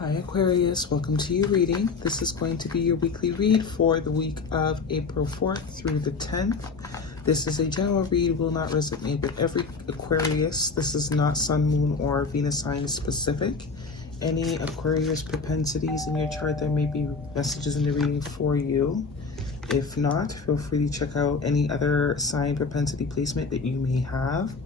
Hi Aquarius, welcome to your reading. This is going to be your weekly read for the week of April 4th through the 10th. This is a general read, will not resonate with every Aquarius. This is not Sun, Moon, or Venus sign specific. Any Aquarius propensities in your chart, there may be messages in the reading for you. If not, feel free to check out any other sign propensity placement that you may have.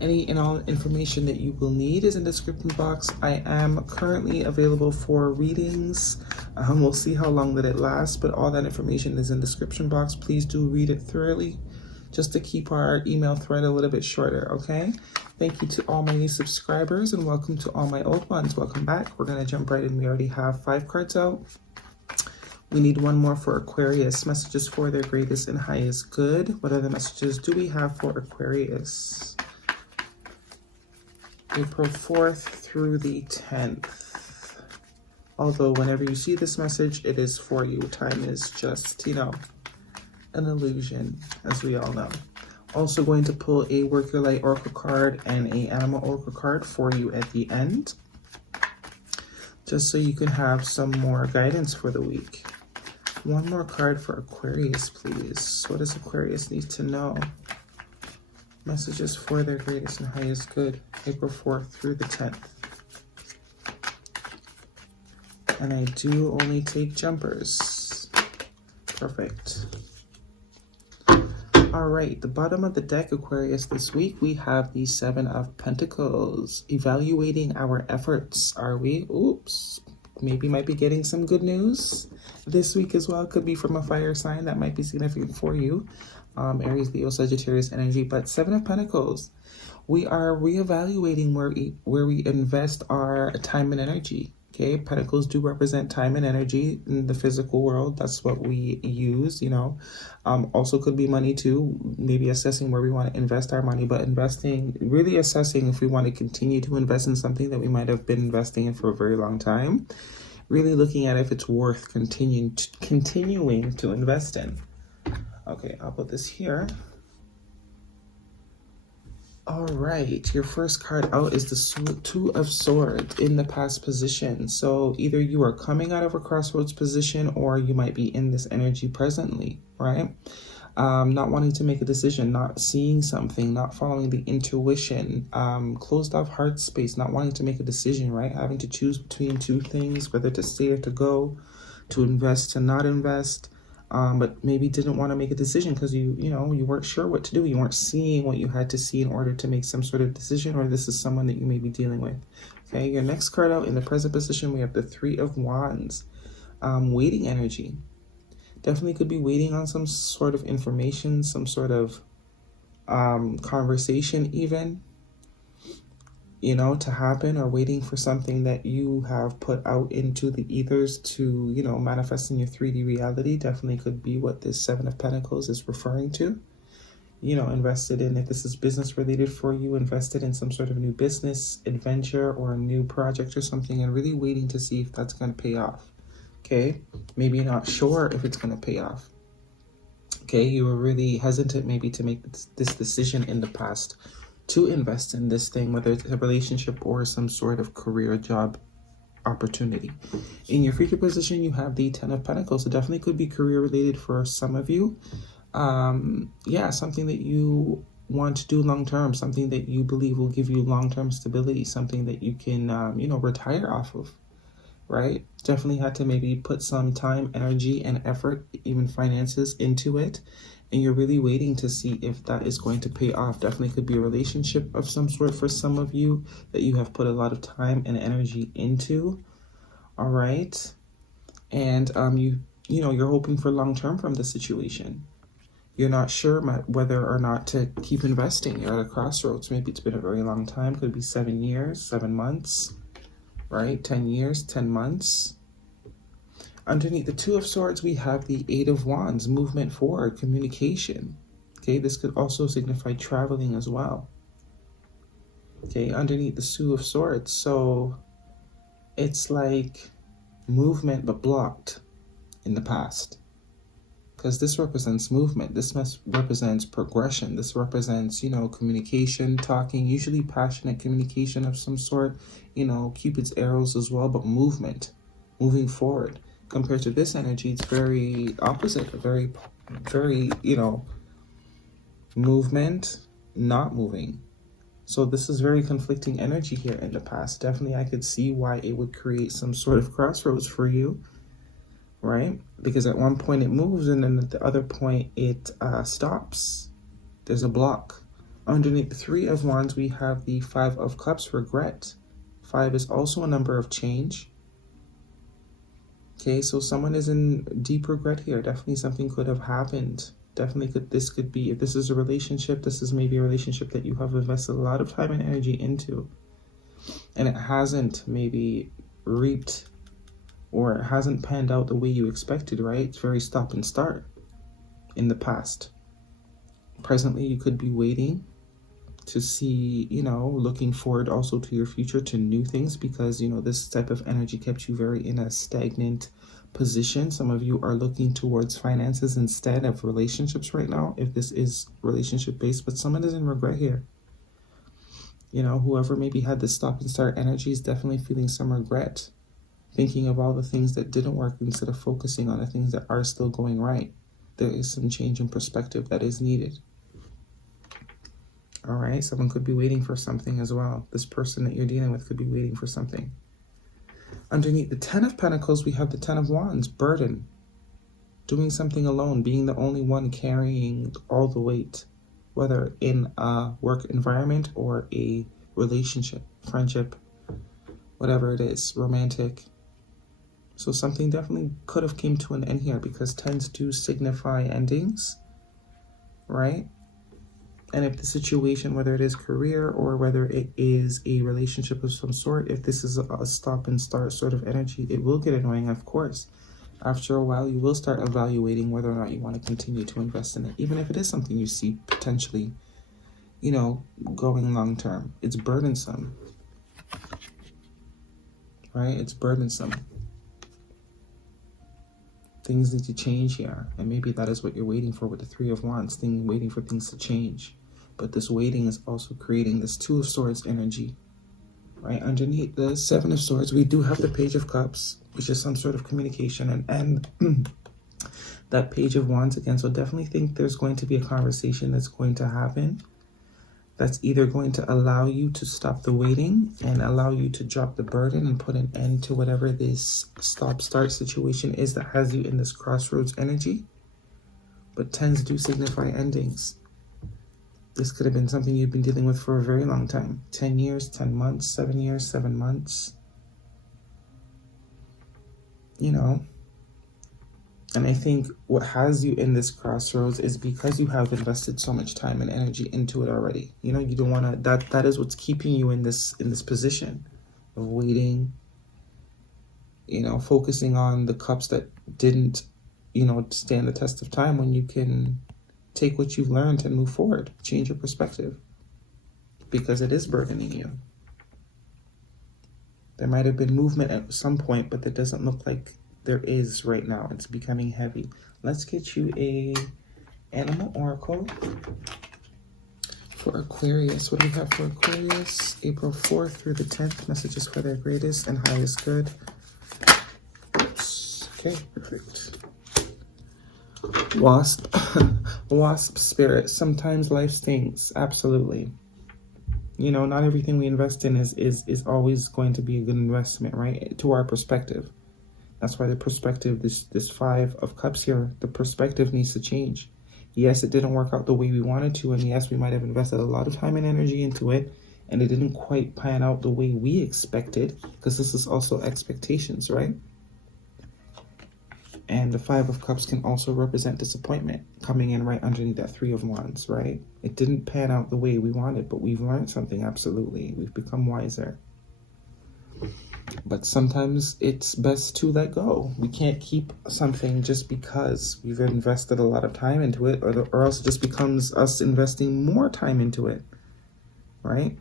Any and all information that you will need is in the description box. I am currently available for readings. We'll see how long that it lasts, but all that information is in the description box. Please do read it thoroughly, just to keep our email thread a little bit shorter, okay? Thank you to all my new subscribers, and welcome to all my old ones. Welcome back. We're gonna jump right in. We already have 5 cards out. We need one more for Aquarius. Messages for their greatest and highest good. What other messages do we have for Aquarius? April 4th through the 10th. Although whenever you see this message, it is for you. Time is just, an illusion, as we all know. Also going to pull a Work Your Light Oracle card and a Animal Oracle card for you at the end, just so you can have some more guidance for the week. One more card for Aquarius, please. What does Aquarius need to know? Messages for their greatest and highest good, April 4th through the 10th. And I do only take jumpers. Perfect. All right, the bottom of the deck, Aquarius, this week we have the 7 of Pentacles. Evaluating our efforts, are we? Oops. Maybe might be getting some good news this week as well. Could be from a fire sign that might be significant for you. Aries, Leo, Sagittarius energy. But 7 of Pentacles, we are reevaluating where we invest our time and energy. Okay, Pentacles do represent time and energy in the physical world. That's what we use, Also could be money too, maybe assessing where we want to invest our money, but really assessing if we want to continue to invest in something that we might have been investing in for a very long time. Really looking at if it's worth continuing to invest in. Okay, I'll put this here. All right, your first card out is the 2 of Swords in the past position. So either you are coming out of a crossroads position or you might be in this energy presently, right? Not wanting to make a decision, not seeing something, not following the intuition, closed off heart space, not wanting to make a decision, right? Having to choose between 2 things, whether to stay or to go, to invest, to not invest. But maybe didn't want to make a decision because you weren't sure what to do. You weren't seeing what you had to see in order to make some sort of decision, or this is someone that you may be dealing with. Okay, your next card out in the present position, we have the 3 of Wands. Waiting energy. Definitely could be waiting on some sort of information, some sort of conversation even, to happen, or waiting for something that you have put out into the ethers to, manifest in your 3D reality. Definitely could be what this 7 of Pentacles is referring to. Invested in, if this is business related for you, invested in some sort of new business adventure or a new project or something, and really waiting to see if that's going to pay off. Okay, maybe you're not sure if it's going to pay off. Okay, you were really hesitant maybe to make this decision in the past to invest in this thing, whether it's a relationship or some sort of career job opportunity. In your future position, you have the 10 of Pentacles. So definitely could be career related for some of you. Something that you want to do long term, something that you believe will give you long-term stability, something that you can, retire off of, right? Definitely had to maybe put some time, energy, and effort, even finances into it. And you're really waiting to see if that is going to pay off. Definitely could be a relationship of some sort for some of you that you have put a lot of time and energy into. All right. And you're hoping for long term from the situation. You're not sure whether or not to keep investing. You're at a crossroads. Maybe it's been a very long time. Could be 7 years, 7 months, right? 10 years, 10 months. Underneath the 2 of Swords, we have the 8 of Wands, movement forward, communication. Okay, this could also signify traveling as well. Okay, underneath the 2 of Swords, so it's like movement but blocked in the past. because this represents movement. This represents progression. This represents, communication, talking, usually passionate communication of some sort, Cupid's arrows as well, but movement, moving forward. Compared to this energy, it's very opposite, very, very, movement, not moving. So this is very conflicting energy here in the past. Definitely, I could see why it would create some sort of crossroads for you, right? Because at one point it moves, and then at the other point it stops. There's a block. Underneath the Three of Wands, we have the Five of Cups, regret. 5 is also a number of change. Okay, so someone is in deep regret here. Definitely something could have happened. Definitely this could be, if this is a relationship, this is maybe a relationship that you have invested a lot of time and energy into, and it hasn't maybe reaped, or it hasn't panned out the way you expected, right? It's very stop and start in the past. Presently, you could be waiting to see, looking forward also to your future, to new things, because, this type of energy kept you very in a stagnant position. Some of you are looking towards finances instead of relationships right now, if this is relationship based, but someone is in regret here. Whoever maybe had this stop and start energy is definitely feeling some regret, thinking of all the things that didn't work instead of focusing on the things that are still going right. There is some change in perspective that is needed. All right, someone could be waiting for something as well. This person that you're dealing with could be waiting for something. Underneath the Ten of Pentacles, we have the Ten of Wands, burden. Doing something alone, being the only one carrying all the weight, whether in a work environment or a relationship, friendship, whatever it is, romantic. So something definitely could have came to an end here, because tens do signify endings, right? And if the situation, whether it is career or whether it is a relationship of some sort, if this is a stop and start sort of energy, it will get annoying, of course. After a while, you will start evaluating whether or not you want to continue to invest in it, even if it is something you see potentially, going long term. It's burdensome, right? It's burdensome. Things need to change here, and maybe that is what you're waiting for with the Three of Wands, waiting for things to change. But this waiting is also creating this Two of Swords energy, right? Underneath the Seven of Swords, we do have the Page of Cups, which is some sort of communication, and that Page of Wands again. So definitely think there's going to be a conversation that's going to happen that's either going to allow you to stop the waiting and allow you to drop the burden and put an end to whatever this stop-start situation is that has you in this crossroads energy. But tens do signify endings. This could have been something you've been dealing with for a very long time. 10 years, 10 months, 7 years, 7 months. And I think what has you in this crossroads is because you have invested so much time and energy into it already. You don't want to, that is what's keeping you in this position of waiting, focusing on the cups that didn't, stand the test of time, when you can take what you've learned and move forward, change your perspective, because it is burdening you. There might have been movement at some point, but that doesn't look like there is right now. It's becoming heavy. Let's get you a animal oracle for Aquarius. What do we have for Aquarius? April 4th through the 10th. Messages for their greatest and highest good. Oops. Okay, perfect. Wasp. Wasp spirit. Sometimes life stings. Absolutely. Not everything we invest in is always going to be a good investment, right? To our perspective. That's why the perspective, this Five of Cups here, the perspective needs to change. Yes, it didn't work out the way we wanted to, and yes, we might have invested a lot of time and energy into it, and it didn't quite pan out the way we expected, because this is also expectations, right? And the Five of Cups can also represent disappointment, coming in right underneath that Three of Wands, right? It didn't pan out the way we wanted, but we've learned something, absolutely. We've become wiser. But sometimes it's best to let go. We can't keep something just because we've invested a lot of time into it, or else it just becomes us investing more time into it, right?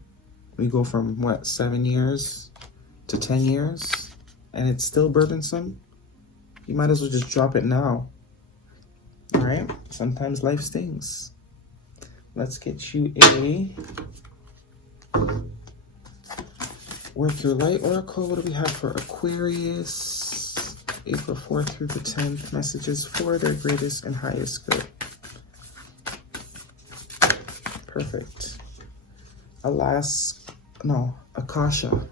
We go from, 7 years to 10 years, and it's still burdensome. You might as well just drop it now. All right, sometimes life stings. Let's get you a Work Your Light Oracle. What do we have for Aquarius? April 4th through the 10th. Messages for their greatest and highest good. Perfect. Akasha.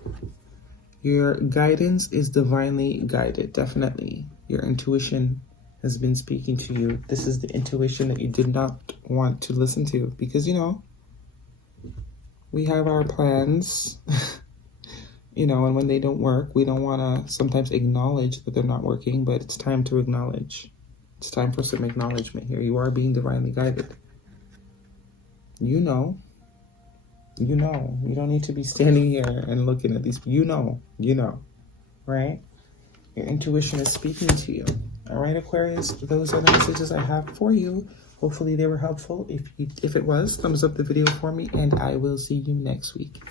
Your guidance is divinely guided. Definitely. Your intuition has been speaking to you. This is the intuition that you did not want to listen to because, you know, we have our plans, you know, and when they don't work, we don't want to sometimes acknowledge that they're not working, but it's time to acknowledge. It's time for some acknowledgement here. You are being divinely guided. You know. You know. You don't need to be standing here and looking at these. You know, right? Your intuition is speaking to you. All right, Aquarius, those are the messages I have for you. Hopefully they were helpful. If it was, thumbs up the video for me, and I will see you next week.